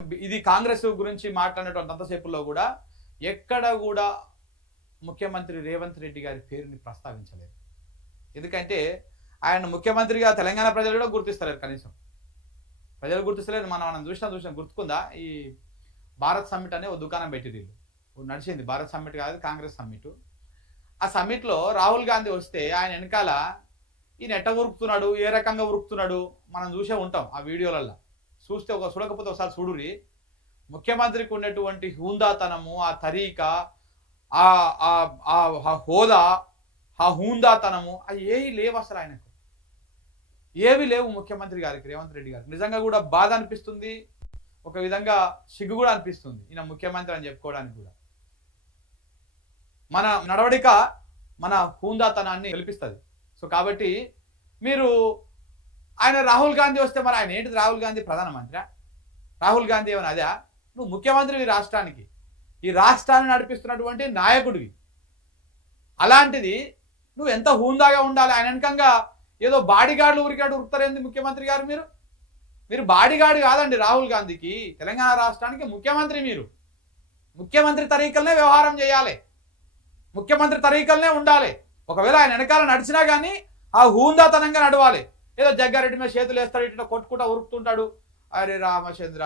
ఇది కాంగ్రెస్ గురించి మాట్లాడినటువంటి అంతసేపులో కూడా ఎక్కడ కూడా ముఖ్యమంత్రి రేవంత్ రెడ్డి గారి పేరుని ప్రస్తావించలేదు. ఎందుకంటే ఆయన ముఖ్యమంత్రిగా తెలంగాణ ప్రజలు కూడా గుర్తిస్తలేరు. కనీసం ప్రజలు గుర్తిస్తలేదు. మనం చూసిన గుర్తుకుందా? ఈ భారత్ సమ్మిట్ అనే ఒక దుకాణం పెట్టి నడిచింది. భారత్ సమ్మిట్ కాదు, కాంగ్రెస్ సమ్మిట్. ఆ సమ్మిట్లో రాహుల్ గాంధీ వస్తే ఆయన వెనకాల ఈయన ఎట్ట ఉరుకుతున్నాడు, ఏ రకంగా ఉరుకుతున్నాడు మనం చూసే ఉంటాం ఆ వీడియోలలో. చూస్తే చూడకపోతే ఒకసారి చూడురి. ముఖ్యమంత్రికి ఉన్నటువంటి హూందాతనము, ఆ తరీక, ఆ హోదా, ఆ హూందాతనము అవి ఏవి లేవు అసలు. ఆయనకు ఏవి లేవు ముఖ్యమంత్రి గారికి, రేవంత్ రెడ్డి గారికి. నిజంగా కూడా బాధ అనిపిస్తుంది, ఒక విధంగా సిగ్గు కూడా అనిపిస్తుంది ఈయన ముఖ్యమంత్రి అని చెప్పుకోవడానికి కూడా. మన నడవడిక మన హూందాతనాన్ని గెలిపిస్తుంది. సో కాబట్టి మీరు ఆయన రాహుల్ గాంధీ వస్తే మరి ఆయన ఏంటిది? రాహుల్ గాంధీ ప్రధానమంత్రి? రాహుల్ గాంధీ ఏమన్నా అదే? నువ్వు ముఖ్యమంత్రి ఈ రాష్ట్రానికి, ఈ రాష్ట్రాన్ని నడిపిస్తున్నటువంటి నాయకుడివి. అలాంటిది నువ్వు ఎంత హూందాగా ఉండాలి. ఆయన వెనకంగా ఏదో బాడీగార్డులు ఉరికాడు ఉరుకుతారేంది ముఖ్యమంత్రి గారు? మీరు బాడీగార్డు కాదండి రాహుల్ గాంధీకి. తెలంగాణ రాష్ట్రానికి ముఖ్యమంత్రి. మీరు ముఖ్యమంత్రి తరీకలనే వ్యవహారం చేయాలి, ముఖ్యమంత్రి తరీకలనే ఉండాలి. ఒకవేళ ఆయన వెనకాల నడిచినా కానీ ఆ హూందాతనంగా నడవాలి. ఏదో జగ్గారెడ్డి మీద చేతులు వేస్తాడు, ఇట్లా కొట్టుకుంటా ఉరుకుతుంటాడు. అరే రామచంద్ర,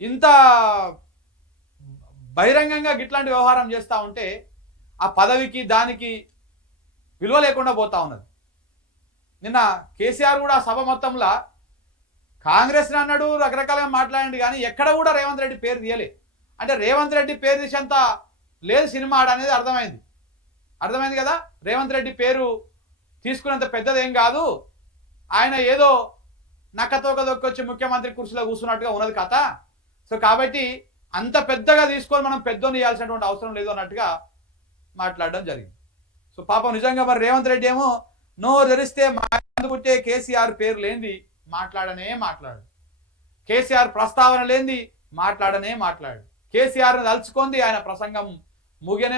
ఇంత బహిరంగంగా గిట్లాంటి వ్యవహారం చేస్తూ ఉంటే ఆ పదవికి దానికి విలువ లేకుండా పోతా ఉన్నది. నిన్న కేసీఆర్ కూడా సభ మొత్తంలో కాంగ్రెస్ని అన్నాడు, రకరకాలుగా మాట్లాడండి, కానీ ఎక్కడ కూడా రేవంత్ రెడ్డి పేరు తీయలే. అంటే రేవంత్ రెడ్డి పేరు తీసేంత లేదు సినిమా అనేది అర్థమైంది కదా. రేవంత్ రెడ్డి పేరు తీసుకునేంత పెద్దదేం కాదు. ఆయన ఏదో నక్కతోక దొక్కొచ్చి ముఖ్యమంత్రి కుర్చీలో కూర్చున్నట్టుగా ఉన్నది కథ. సో కాబట్టి అంత పెద్దగా తీసుకొని మనం పెద్దోని ఇవ్వాల్సినటువంటి అవసరం లేదు అన్నట్టుగా మాట్లాడడం జరిగింది. సో పాపం నిజంగా మరి రేవంత్ రెడ్డి ఏమో నోరు తెరిస్తే పుట్టే కేసీఆర్ పేరు లేనిది మాట్లాడు. కేసీఆర్ ప్రస్తావన లేనిది మాట్లాడు. కేసీఆర్ని తలుచుకుంది ఆయన ప్రసంగం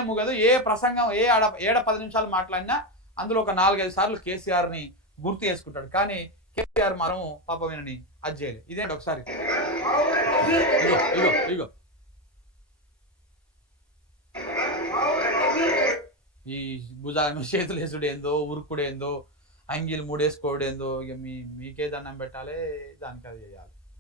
ముగదు. ఏ ప్రసంగం ఏడ 10 నిమిషాలు మాట్లాడినా అందులో ఒక 4-5 సార్లు కేసీఆర్ని గుర్తు చేసుకుంటాడు. కానీ కేసీఆర్ మనం పాపం వినని అది చేయలేదు. ఇదేంటి ఒకసారి ఇగో ఈ భుజాల చేతులు వేసుడేందో, ఉరుకుడేందో, అంగిలు మూడేసుకోవడేందో, ఇక మీకే దండం పెట్టాలి, దానికి అది చేయాలి.